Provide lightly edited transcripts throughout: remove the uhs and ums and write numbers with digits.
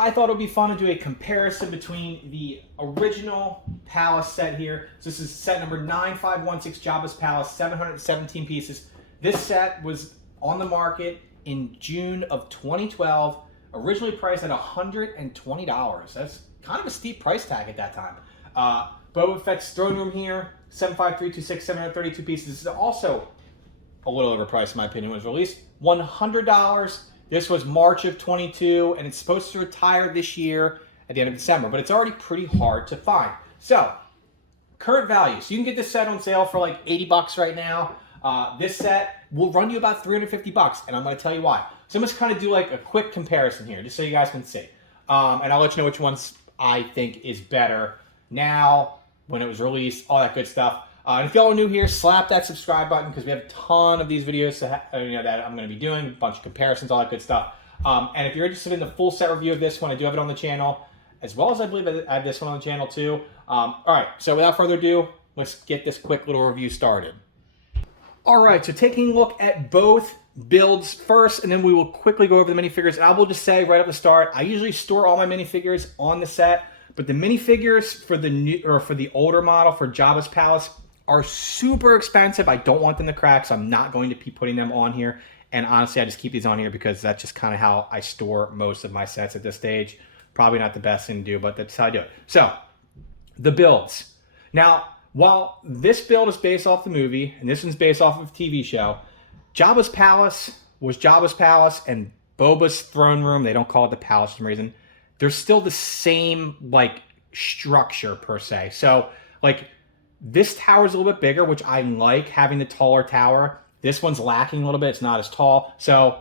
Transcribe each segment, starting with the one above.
I thought it would be fun to do a comparison between the original Palace set here. So this is set number 9516 Jabbas Palace, 717 pieces. This set was on the market in June of 2012, originally priced at $120. That's kind of a steep price tag at that time. Boba Fett's throne room here, 75326, 732 pieces. This is also a little overpriced in my opinion. It was released $100. This was March of 22, and it's supposed to retire this year at the end of December, but it's already pretty hard to find. So, current value. So you can get this set on sale for like 80 bucks right now. This set will run you about 350 bucks, and I'm going to tell you why. So I'm just kind of do like a quick comparison here, just so you guys can see. And I'll let you know which ones I think is better now, when it was released, all that good stuff. And if y'all are new here, slap that subscribe button because we have a ton of these videos that I'm going to be doing, a bunch of comparisons, all that good stuff. And if you're interested in the full set review of this one, I do have it on the channel, as well as I believe I have this one on the channel too. All right, so without further ado, let's get this quick little review started. All right, so taking a look at both builds first, and then we will quickly go over the minifigures. And I will just say right at the start, I usually store all my minifigures on the set, but the minifigures for the new or for the older model for Jabba's Palace are super expensive. I don't want them to crack, so I'm not going to be putting them on here. And honestly, I just keep these on here because that's just kind of how I store most of my sets at this stage. Probably not the best thing to do, but that's how I do it. So, the builds. Now, while this build is based off the movie, and this one's based off of a TV show, Jabba's Palace was Jabba's Palace, and Boba's throne room, they don't call it the palace for some reason, they're still the same, like, structure, per se. So, like, this tower is a little bit bigger, which I like, having the taller tower. This one's lacking a little bit. It's not as tall. So,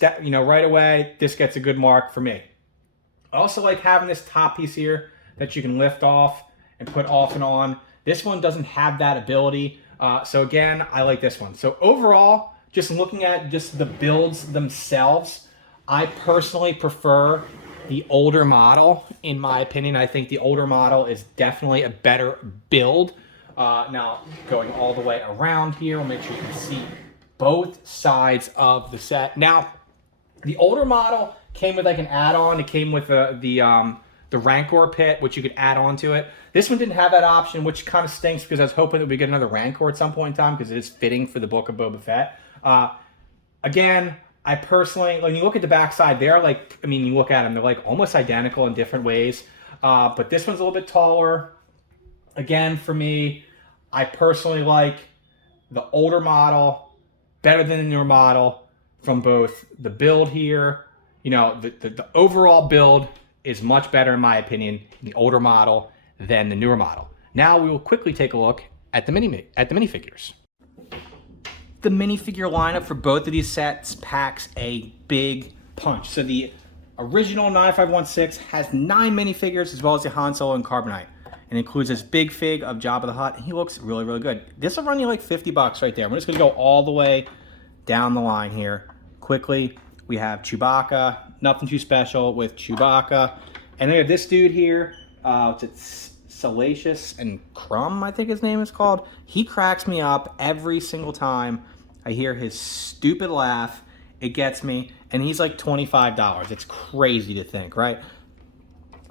right away, this gets a good mark for me. I also like having this top piece here that you can lift off and put off and on. This one doesn't have that ability. So, again, I like this one. So, overall, just looking at just the builds themselves, I personally prefer the older model. In my opinion, I think the older model is definitely a better build. Now, going all the way around here, we'll make sure you can see both sides of the set. Now, the older model came with like an add-on. It came with the Rancor pit, which you could add on to it. This one didn't have that option, which kind of stinks because I was hoping that we get another Rancor at some point in time because it is fitting for the book of Boba Fett. Again, I personally, when you look at the backside, they're like, I mean, you look at them, they're like almost identical in different ways. But this one's a little bit taller. Again, for me, I personally like the older model better than the newer model from both the build here. The overall build is much better, in my opinion, in the older model than the newer model. Now we will quickly take a look at the minifigures. The minifigure lineup for both of these sets packs a big punch. So the original 9516 has 9 minifigures as well as the Han Solo and Carbonite. And includes this big fig of Jabba the Hutt. And he looks really, really good. This will run you like 50 bucks right there. We're just going to go all the way down the line here. Quickly, we have Chewbacca. Nothing too special with Chewbacca. And then we have this dude here. It's Salacious and Crumb, I think his name is called. He cracks me up every single time I hear his stupid laugh. It gets me. And he's like $25. It's crazy to think, right?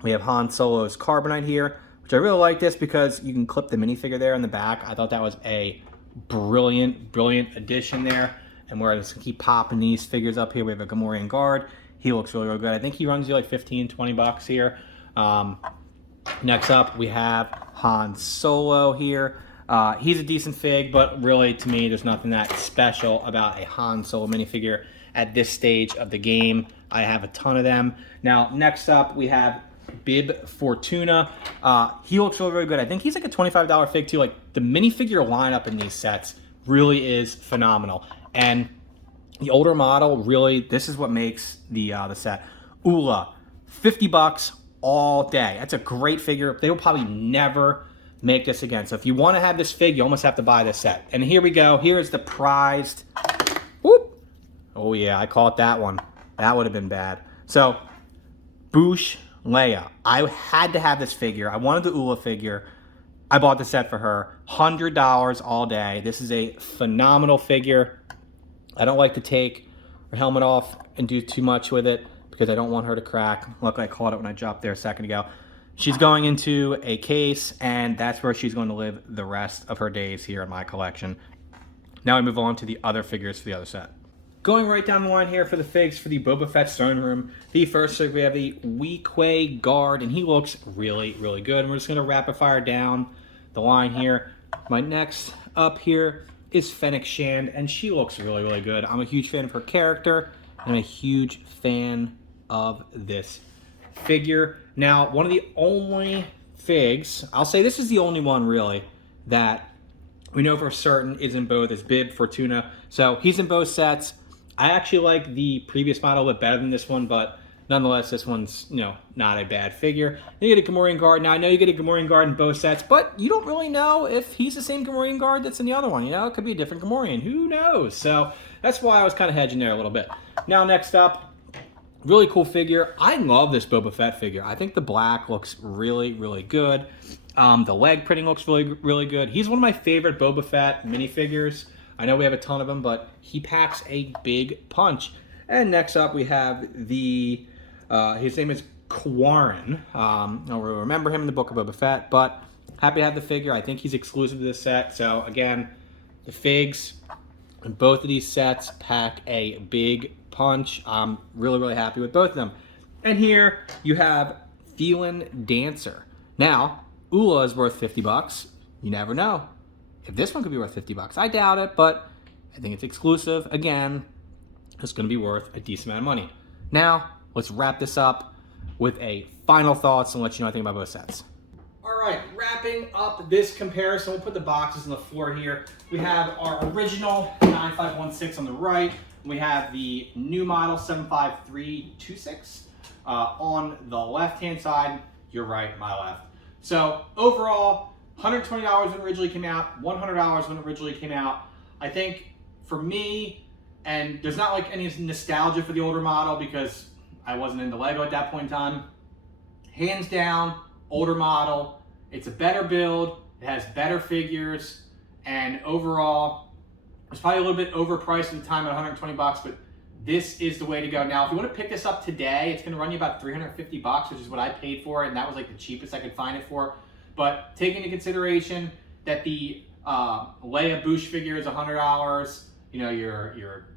We have Han Solo's Carbonite here. I really like this because you can clip the minifigure there in the back. I thought that was a brilliant, brilliant addition there. And we're just going to keep popping these figures up here. We have a Gamorrean guard. He looks really, really good. I think he runs you like 15, 20 bucks here. Next up, we have Han Solo here. He's a decent fig, but really, to me, there's nothing that special about a Han Solo minifigure at this stage of the game. I have a ton of them. Now, next up, we have Bib Fortuna. He looks really, really good. I think he's like a $25 fig too. Like, the minifigure lineup in these sets really is phenomenal. And the older model, really, this is what makes the set. Ula, 50 bucks all day. That's a great figure. They will probably never make this again. So if you want to have this fig, you almost have to buy this set. And here we go. Here is the prized. Whoop. Oh yeah, I caught that one. That would have been bad. So, Boushh Leia. I had to have this figure. I wanted the Ula figure. I bought the set for her. $100 all day. This is a phenomenal figure. I don't like to take her helmet off and do too much with it because I don't want her to crack. Luckily, I caught it when I dropped there a second ago. She's going into a case, and that's where she's going to live the rest of her days here in my collection. Now we move on to the other figures for the other set. Going right down the line here for the figs for the Boba Fett throne room. The first fig, we have the Weequay guard, and he looks really, really good. And we're just going to rapid fire down the line here. My next up here is Fenic Shand, and she looks really, really good. I'm a huge fan of her character, and I'm a huge fan of this figure. Now, one of the only figs, I'll say this is the only one really, that we know for certain is in both, is Bib Fortuna. So he's in both sets. I actually like the previous model a bit better than this one, but nonetheless, this one's, you know, not a bad figure. Then you get a Gamorrean guard. Now, I know you get a Gamorrean guard in both sets, but you don't really know if he's the same Gamorrean guard that's in the other one. You know, it could be a different Gamorrean. Who knows? So that's why I was kind of hedging there a little bit. Now, next up, really cool figure. I love this Boba Fett figure. I think the black looks really, really good. The leg printing looks really, really good. He's one of my favorite Boba Fett minifigures. I know we have a ton of them, but he packs a big punch. And next up, we have the, his name is Quarren. I'll remember him in the Book of Boba Fett, but happy to have the figure. I think he's exclusive to this set. So again, the figs in both of these sets pack a big punch. I'm really, really happy with both of them. And here you have Feline Dancer. Now, Ula is worth 50 bucks. You never know if this one could be worth 50 bucks. I doubt it, but I think it's exclusive. Again, it's going to be worth a decent amount of money. Now, let's wrap this up with a final thoughts and let you know what I think about both sets. All right, wrapping up this comparison, we'll put the boxes on the floor here. We have our original 9516 on the right. We have the new model 75326 on the left-hand side. Your right, my left. So overall, $120 when it originally came out, $100 when it originally came out. I think for me, and there's not like any nostalgia for the older model because I wasn't into Lego at that point in time. Hands down, older model. It's a better build. It has better figures, and overall, it's probably a little bit overpriced at the time at 120 bucks, but this is the way to go. Now, if you want to pick this up today, it's going to run you about 350 bucks, which is what I paid for it, and that was like the cheapest I could find it for. But take into consideration that the Leia Boushh figure is $100. You know, your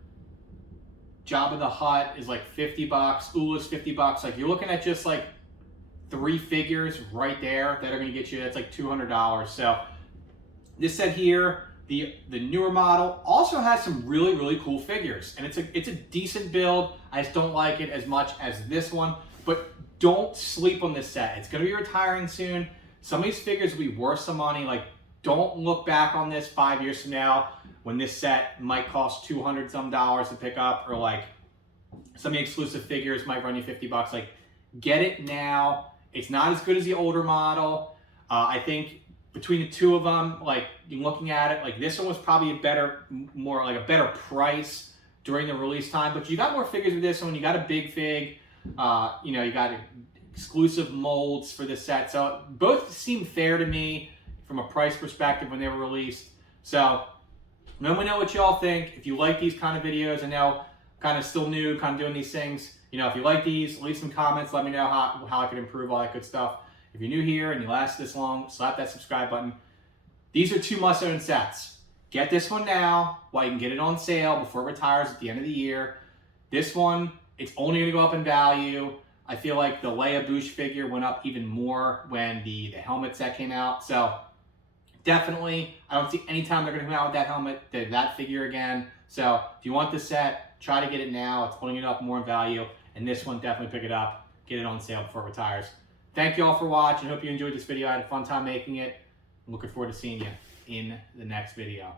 Jabba the Hutt is like 50 bucks. Ula's 50 bucks. Like, you're looking at just like 3 figures right there that are going to get you, that's like $200. So this set here, the newer model, also has some really, really cool figures. And it's a decent build. I just don't like it as much as this one. But don't sleep on this set. It's going to be retiring soon. Some of these figures will be worth some money. Like, don't look back on this 5 years from now when this set might cost $200 some to pick up, or like some of the exclusive figures might run you 50 bucks. Like, get it now. It's not as good as the older model. I think between the two of them, like, looking at it, like, this one was probably a better price during the release time. But you got more figures with this one. You got a big fig. You know, you got exclusive molds for this set. So both seem fair to me from a price perspective when they were released. So let me know what y'all think. If you like these kind of videos, I know I'm kind of still new, kind of doing these things. You know, if you like these, leave some comments. Let me know how I can improve, all that good stuff. If you're new here and you last this long, slap that subscribe button. These are 2 must-own sets. Get this one now while you can get it on sale before it retires at the end of the year. This one, it's only going to go up in value. I feel like the Leia Boushh figure went up even more when the helmet set came out. So definitely, I don't see any time they're going to come out with that helmet, that figure again. So if you want this set, try to get it now. It's pulling it up more in value. And this one, definitely pick it up. Get it on sale before it retires. Thank you all for watching. Hope you enjoyed this video. I had a fun time making it. I'm looking forward to seeing you in the next video.